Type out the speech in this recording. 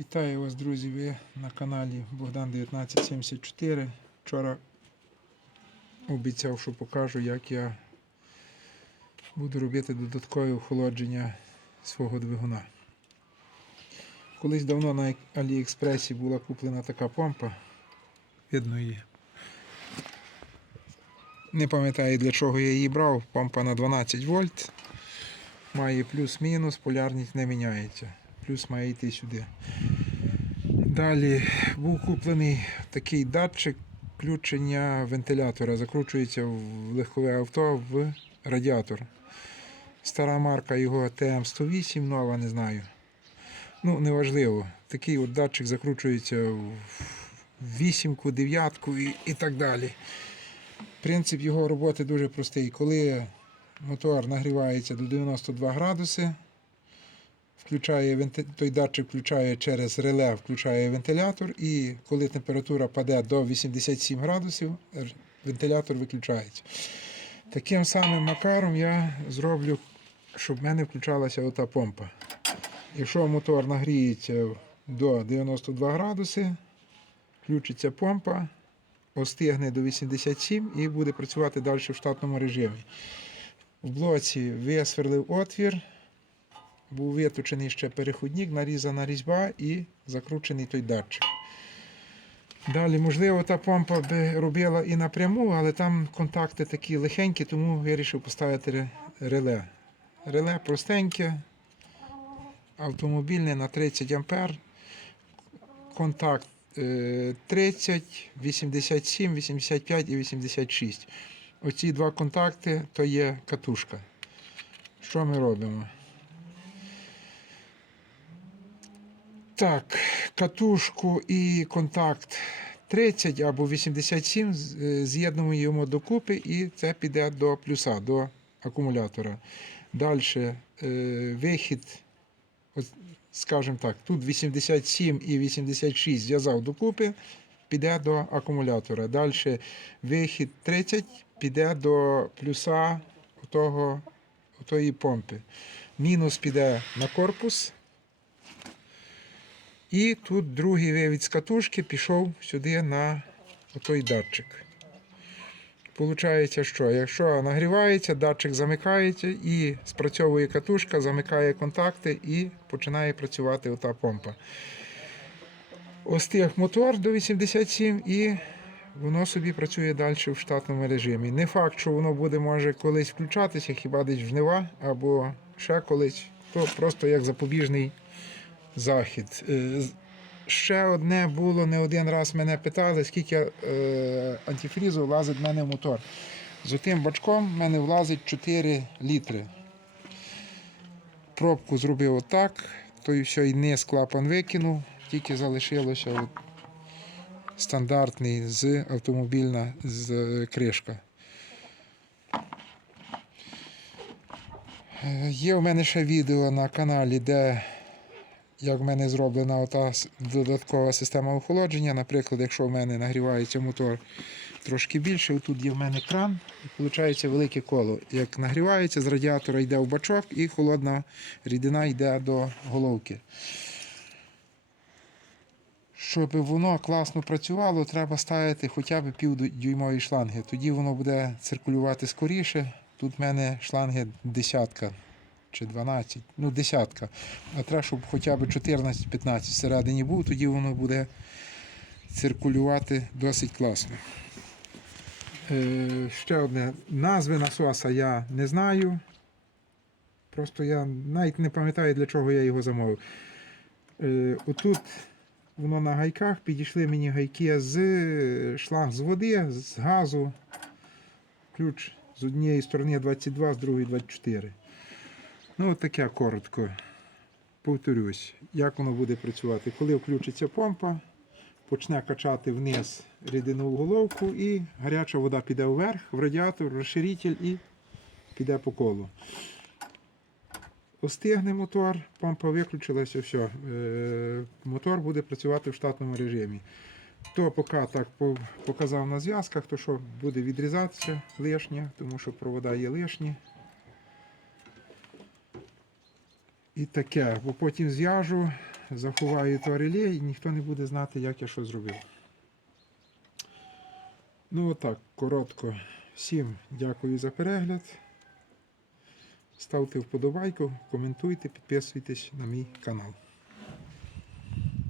Вітаю вас, друзі! Ви на каналі Богдан 1974. Вчора обіцяв, що покажу, як я буду робити додаткове охолодження свого двигуна. Колись давно на Аліекспресі була куплена така помпа. Видно її. Не пам'ятаю для чого я її брав. Помпа на 12 вольт. Має плюс-мінус, полярність не міняється. Плюс має йти сюди. Далі був куплений такий датчик включення вентилятора. Закручується в легкове авто в радіатор. Стара марка його ТМ108, нова, не знаю. Ну, неважливо. Такий от датчик закручується в вісімку, дев'ятку і, і так далі. Принцип його роботи дуже простий. Коли мотор нагрівається до 92 градуси, включає той датчик включає через реле, включає вентилятор, і коли температура паде до 87 градусів, вентилятор виключається. Таким самим макаром я зроблю, щоб в мене включалася ота помпа. Якщо мотор нагріється до 92 градуси, включиться помпа, остигне до 87 і буде працювати далі в штатному режимі. В блоці висверлив отвір, був виточений ще переходник, нарізана різьба і закручений той датчик. Далі, можливо, та помпа би робила і напряму, але там контакти такі легенькі, тому вирішив поставити реле. Реле простеньке, автомобільне на 30 ампер. Контакт е, 30, 87, 85 і 86. Оці два контакти то є катушка. Що ми робимо? Так, катушку і контакт 30 або 87 з- е, з'єднуємо докупи і це піде до плюса, до акумулятора. Далі вихід, от, скажімо так, тут 87 і 86 зв'язав докупи, піде до акумулятора. Далі вихід 30 піде до плюса того, тої помпи. Мінус піде на корпус. І тут другий вивід з катушки пішов сюди на той датчик. Получається, що якщо нагрівається, датчик замикається і спрацьовує катушка, замикає контакти і починає працювати ота помпа. Остиг мотор до 87 і воно собі працює далі в штатному режимі. Не факт, що воно буде може колись включатися, хіба десь в жнива або ще колись, то просто як запобіжний захід. Е, Ще одне було, не один раз мене питали, скільки е, антифрізу влазить в мене в мотор. З тим бачком в мене влазить 4 літри. Пробку зробив отак, то і все, і низ клапан викинув, тільки залишилося от стандартний з автомобільна з е, кришка. Е, Є в мене ще відео на каналі, де як в мене зроблена ота додаткова система охолодження. Наприклад, якщо в мене нагрівається мотор трошки більше, тут є в мене кран, і виходить велике коло. Як нагрівається, з радіатора йде в бачок і холодна рідина йде до головки. Щоб воно класно працювало, треба ставити хоча б півдюймові шланги. Тоді воно буде циркулювати скоріше. Тут в мене шланги десятка чи 12, ну десятка. А треба, щоб хоча б 14-15 всередині був, тоді воно буде циркулювати досить класно. Е, ще одне. Назви насоса я не знаю. Просто я навіть не пам'ятаю, для чого я його замовив. Е, отут воно на гайках, підійшли мені гайки з шланг з води, з газу. Ключ з однієї сторони 22, з другої 24. Ну, от таке коротко. Повторюсь, як воно буде працювати. Коли включиться помпа, почне качати вниз рідину в головку і гаряча вода піде вверх в радіатор, розширитель і піде по колу. Остигне мотор, помпа виключилася, все. Е, мотор буде працювати в штатному режимі. То поки так показав на зв'язках, то що буде відрізатися лишнє, тому що провода є лишні. І таке, бо потім зв'яжу, заховаю то реле і ніхто не буде знати, як я що зробив. Ну отак, коротко. Всім дякую за перегляд. Ставте вподобайку, коментуйте, підписуйтесь на мій канал.